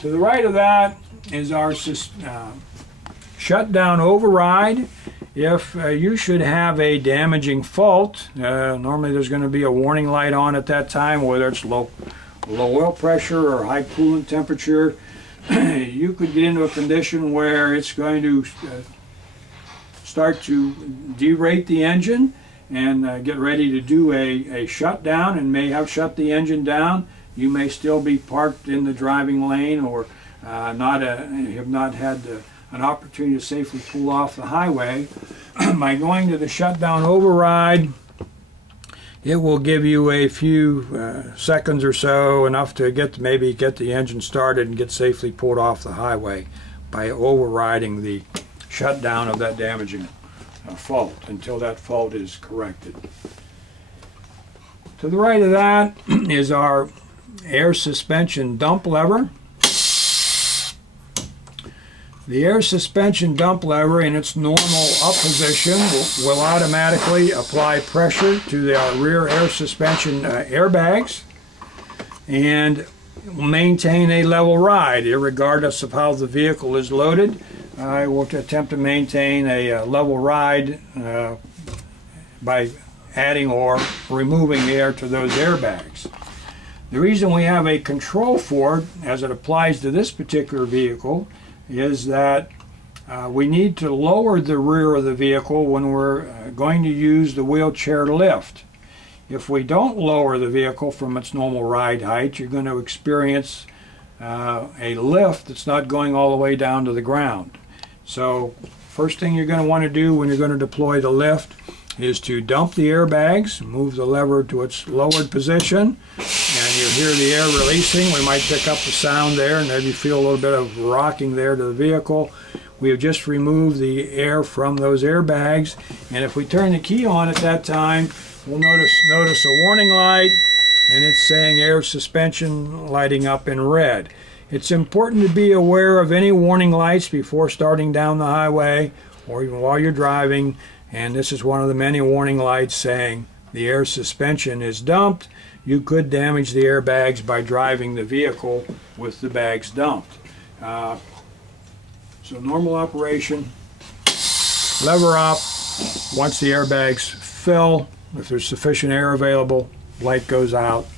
To the right of that is our shutdown override. If you should have a damaging fault, normally there's going to be a warning light on at that time, whether it's low oil pressure or high coolant temperature. You could get into a condition where it's going to start to derate the engine and get ready to do a shutdown, and may have shut the engine down. You may still be parked in the driving lane, or have not had an opportunity to safely pull off the highway. By going to the shutdown override, it will give you a few seconds or so, enough to maybe get the engine started and get safely pulled off the highway by overriding the shutdown of that damaging fault until that fault is corrected. To the right of that is our air suspension dump lever. The air suspension dump lever in its normal up position will automatically apply pressure to the rear air suspension airbags and will maintain a level ride regardless of how the vehicle is loaded. I will attempt to maintain a level ride by adding or removing air to those airbags. The reason we have a control for it, as it applies to this particular vehicle, is that we need to lower the rear of the vehicle when we're going to use the wheelchair lift. If we don't lower the vehicle from its normal ride height, you're going to experience a lift that's not going all the way down to the ground. So first thing you're going to want to do when you're going to deploy the lift is to dump the airbags, move the lever to its lowered position, and you'll hear the air releasing. We might pick up the sound there, and maybe feel a little bit of rocking there to the vehicle. We have just removed the air from those airbags, and if we turn the key on at that time, we'll notice a warning light, and it's saying air suspension lighting up in red. It's important to be aware of any warning lights before starting down the highway or even while you're driving, and this is one of the many warning lights saying the air suspension is dumped. You could damage the airbags by driving the vehicle with the bags dumped. So normal operation, lever up. Once the airbags fill, if there's sufficient air available, light goes out,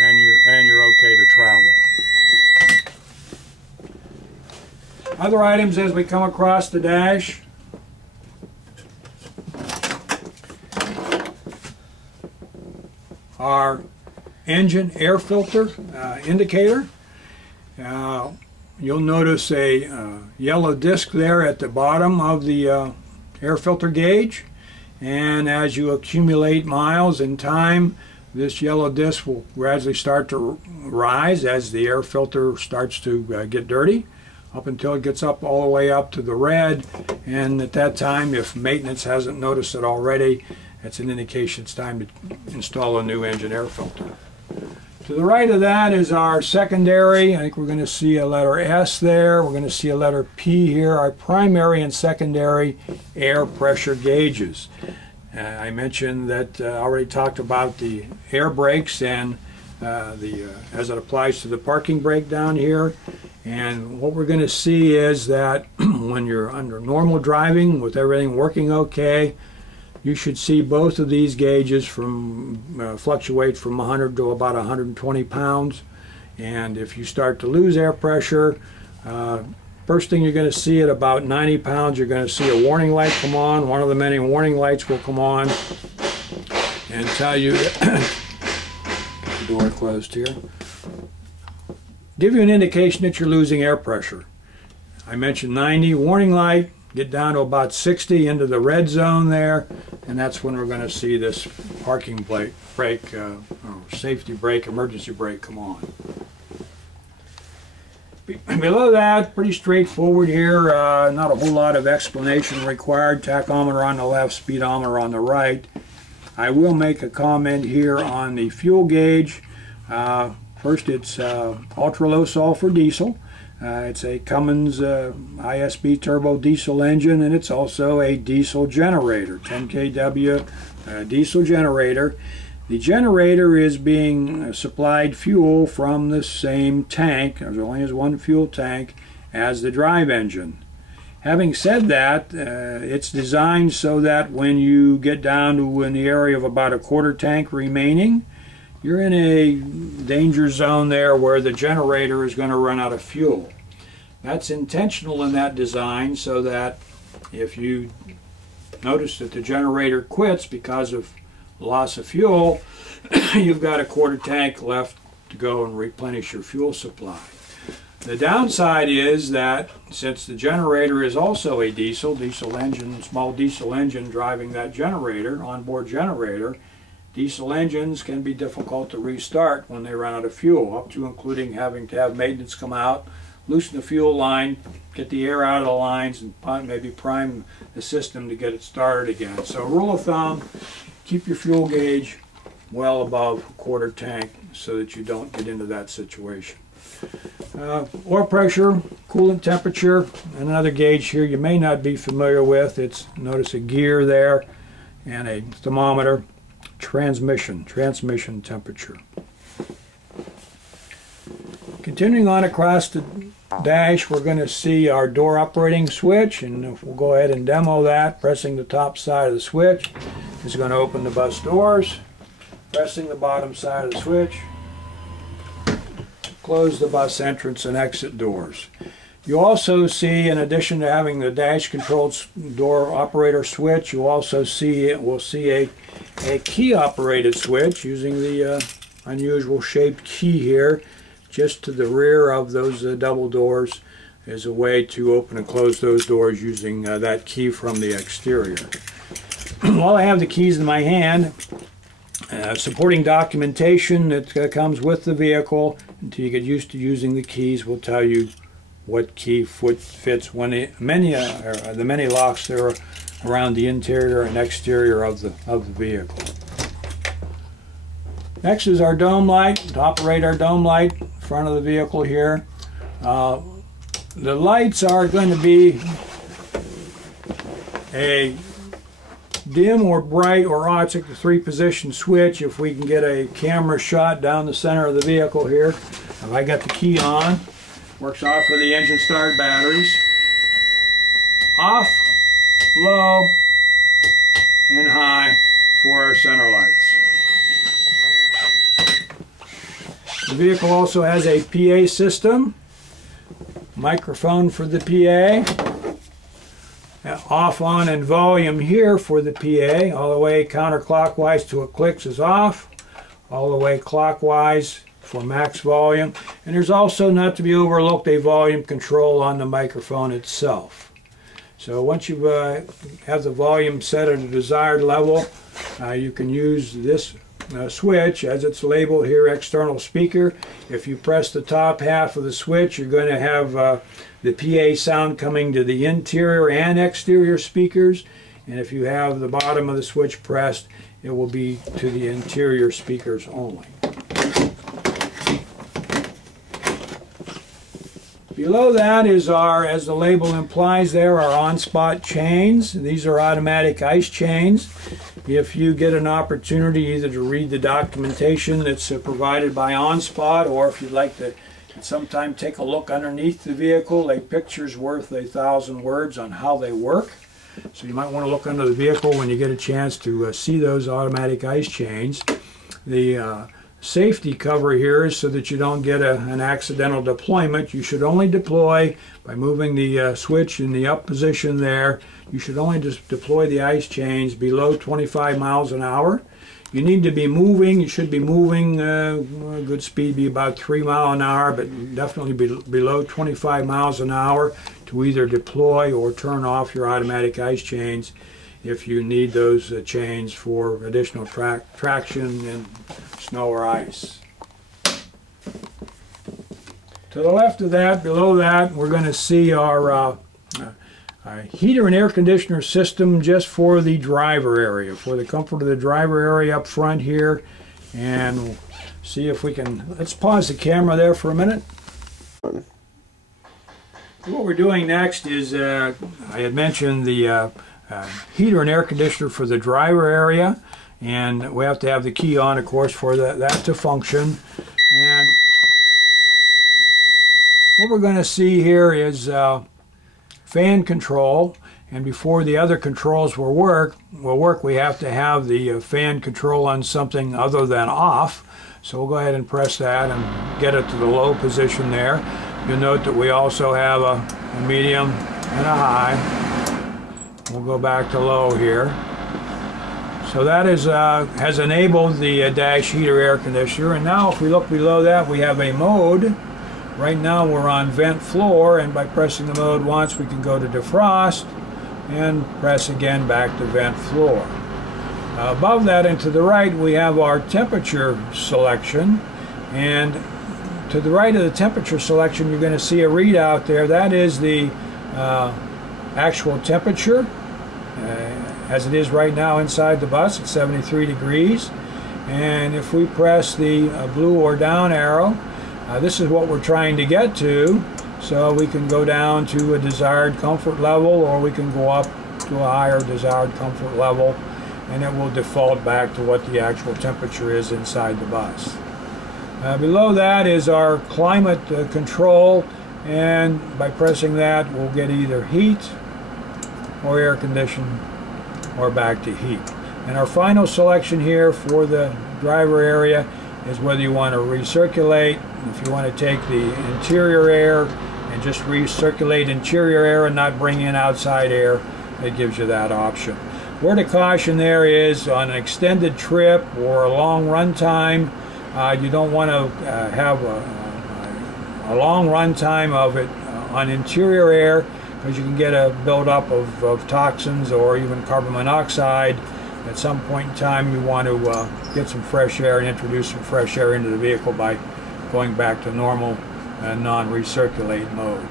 and you're okay to travel. Other items as we come across the dash. Our engine air filter indicator. You'll notice a yellow disc there at the bottom of the air filter gauge, and as you accumulate miles in time, this yellow disc will gradually start to rise as the air filter starts to get dirty, up until it gets up all the way up to the red, and at that time, if maintenance hasn't noticed it already, that's an indication it's time to install a new engine air filter. To the right of that is our secondary. I think we're going to see a letter S there. We're going to see a letter P here. Our primary and secondary air pressure gauges. I mentioned that I already talked about the air brakes and as it applies to the parking brake down here. And what we're going to see is that when you're under normal driving with everything working okay, you should see both of these gauges fluctuate from 100 to about 120 pounds. And if you start to lose air pressure, first thing you're going to see at about 90 pounds, you're going to see a warning light come on. One of the many warning lights will come on and tell you, the door closed here, give you an indication that you're losing air pressure. I mentioned 90, warning light, get down to about 60 into the red zone there, and that's when we're going to see this parking brake, or safety brake, emergency brake come on. Below that, pretty straightforward here, not a whole lot of explanation required. Tachometer on the left, speedometer on the right. I will make a comment here on the fuel gauge. First, it's ultra low sulfur diesel. It's a Cummins ISB turbo diesel engine, and it's also a diesel generator, 10 kW diesel generator. The generator is being supplied fuel from the same tank. There's only one fuel tank as the drive engine. Having said that, it's designed so that when you get down to in the area of about a quarter tank remaining, you're in a danger zone there where the generator is going to run out of fuel. That's intentional in that design so that if you notice that the generator quits because of loss of fuel, you've got a quarter tank left to go and replenish your fuel supply. The downside is that since the generator is also a diesel engine, small diesel engine driving that generator, onboard generator, diesel engines can be difficult to restart when they run out of fuel, up to including having to have maintenance come out, loosen the fuel line, get the air out of the lines, and maybe prime the system to get it started again. So rule of thumb, keep your fuel gauge well above a quarter tank so that you don't get into that situation. Oil pressure, coolant temperature, and another gauge here you may not be familiar with. Notice a gear there and a thermometer. Transmission temperature. Continuing on across the dash, we're going to see our door operating switch, and we'll go ahead and demo that. Pressing the top side of the switch is going to open the bus doors. Pressing the bottom side of the switch, close the bus entrance and exit doors. You also see, in addition to having the dash controlled door operator switch, you also will see a key operated switch using the unusual shaped key here just to the rear of those double doors as a way to open and close those doors using that key from the exterior. While I have the keys in my hand, supporting documentation that comes with the vehicle until you get used to using the keys will tell you what key fits the many locks there are around the interior and exterior of the vehicle. Next is our dome light. To operate our dome light in front of the vehicle here, the lights are going to be a dim or bright or it's a 3-position switch. If we can get a camera shot down the center of the vehicle here, if I got the key on, works off of the engine start batteries. Off, low, and high for our center lights. The vehicle also has a PA system, microphone for the PA, off, on, and volume here for the PA, all the way counterclockwise till it clicks is off, all the way clockwise for max volume, and there's also, not to be overlooked, a volume control on the microphone itself. So once you have the volume set at a desired level, you can use this switch as it's labeled here, external speaker. If you press the top half of the switch, you're going to have the PA sound coming to the interior and exterior speakers, and if you have the bottom of the switch pressed, it will be to the interior speakers only. Below that is our, as the label implies there, our on-spot chains. These are automatic ice chains. If you get an opportunity either to read the documentation that's provided by OnSpot, or if you'd like to sometime take a look underneath the vehicle, a picture's worth 1,000 words on how they work. So you might want to look under the vehicle when you get a chance to see those automatic ice chains. The safety cover here is so that you don't get an accidental deployment. You should only deploy by moving the switch in the up position there. You should only just deploy the ice chains below 25 miles an hour. You need to be moving. You should be moving, a good speed be about 3 miles an hour, but definitely below 25 miles an hour to either deploy or turn off your automatic ice chains if you need those chains for additional traction in snow or ice. To the left of that, below that, we're going to see our heater and air conditioner system just for the driver area, for the comfort of the driver area up front here. And we'll see if we can, let's pause the camera there for a minute. What we're doing next is, I had mentioned the heater and air conditioner for the driver area. and we have to have the key on, of course, for that to function. And what we're going to see here is fan control, and before the other controls will work, we have to have the fan control on something other than off. So we'll go ahead and press that and get it to the low position there. You'll note that we also have a medium and a high. We'll go back to low here. So that is has enabled the dash heater air conditioner, and now if we look below that, we have a mode. Right now we're on vent floor, and by pressing the mode once we can go to defrost and press again back to vent floor. Above that and to the right we have our temperature selection, and to the right of the temperature selection you're going to see a readout there. That is the actual temperature as it is right now inside the bus at 73 degrees. And if we press the blue or down arrow, this is what we're trying to get to, so we can go down to a desired comfort level, or we can go up to a higher desired comfort level, and it will default back to what the actual temperature is inside the bus. Below that is our climate control, and by pressing that we'll get either heat or air condition or back to heat. And our final selection here for the driver area is whether you want to recirculate. If you want to take the interior air and just recirculate interior air and not bring in outside air, it gives you that option. Word of caution there is on an extended trip or a long run time, you don't want to have a long run time of it on interior air, because you can get a buildup of toxins or even carbon monoxide. At some point in time you want to get some fresh air and introduce some fresh air into the vehicle by going back to normal non-recirculate mode.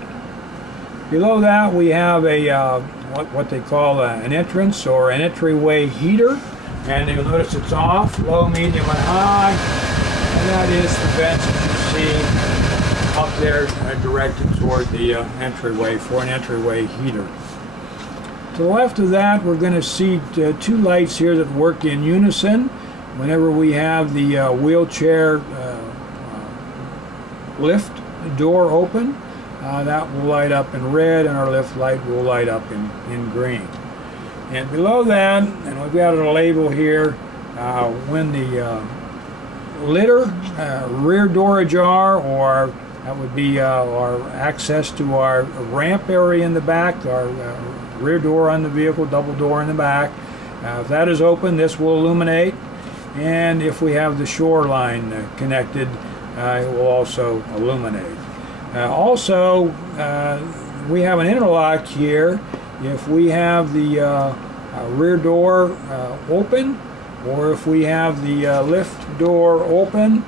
Below that we have a what they call an entrance or an entryway heater, and you'll notice it's off, low, medium, and high, and that is the vents that you see up there directed toward the entryway for an entryway heater. To the left of that we're going to see two lights here that work in unison. Whenever we have the wheelchair lift door open, that will light up in red, and our lift light will light up in green. And below that, and we've got a label here, when the litter, rear door ajar, or that would be our access to our ramp area in the back, our rear door on the vehicle, double door in the back. If that is open, this will illuminate, and if we have the shoreline connected, it will also illuminate. Also, we have an interlock here. If we have the rear door open, or if we have the lift door open,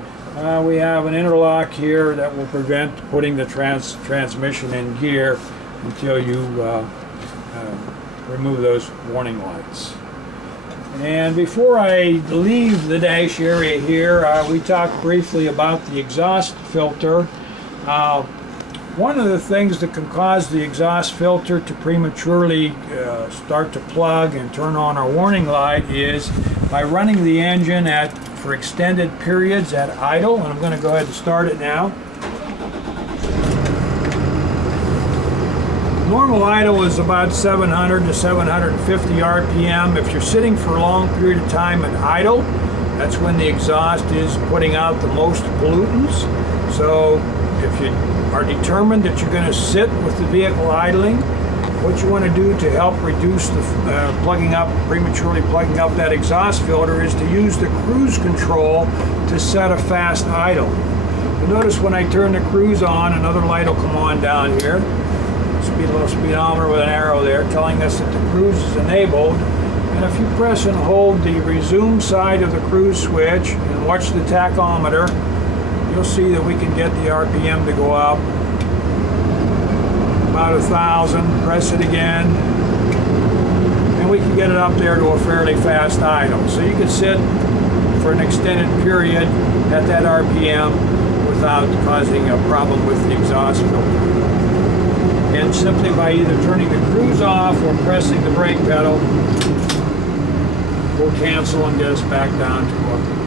we have an interlock here that will prevent putting the transmission in gear until you remove those warning lights. And before I leave the dash area here, we talked briefly about the exhaust filter. One of the things that can cause the exhaust filter to prematurely start to plug and turn on our warning light is by running the engine for extended periods at idle, and I'm going to go ahead and start it now. Normal idle is about 700 to 750 RPM. If you're sitting for a long period of time at idle, that's when the exhaust is putting out the most pollutants. So if you are determined that you're going to sit with the vehicle idling, what you want to do to help reduce the prematurely plugging up that exhaust filter is to use the cruise control to set a fast idle. You'll notice when I turn the cruise on, another light will come on down here. Little speedometer with an arrow there telling us that the cruise is enabled. And if you press and hold the resume side of the cruise switch and watch the tachometer, you'll see that we can get the RPM to go up about 1,000. Press it again, and we can get it up there to a fairly fast idle. So you can sit for an extended period at that RPM without causing a problem with the exhaust filter. And simply by either turning the cruise off or pressing the brake pedal, will cancel and get us back down to a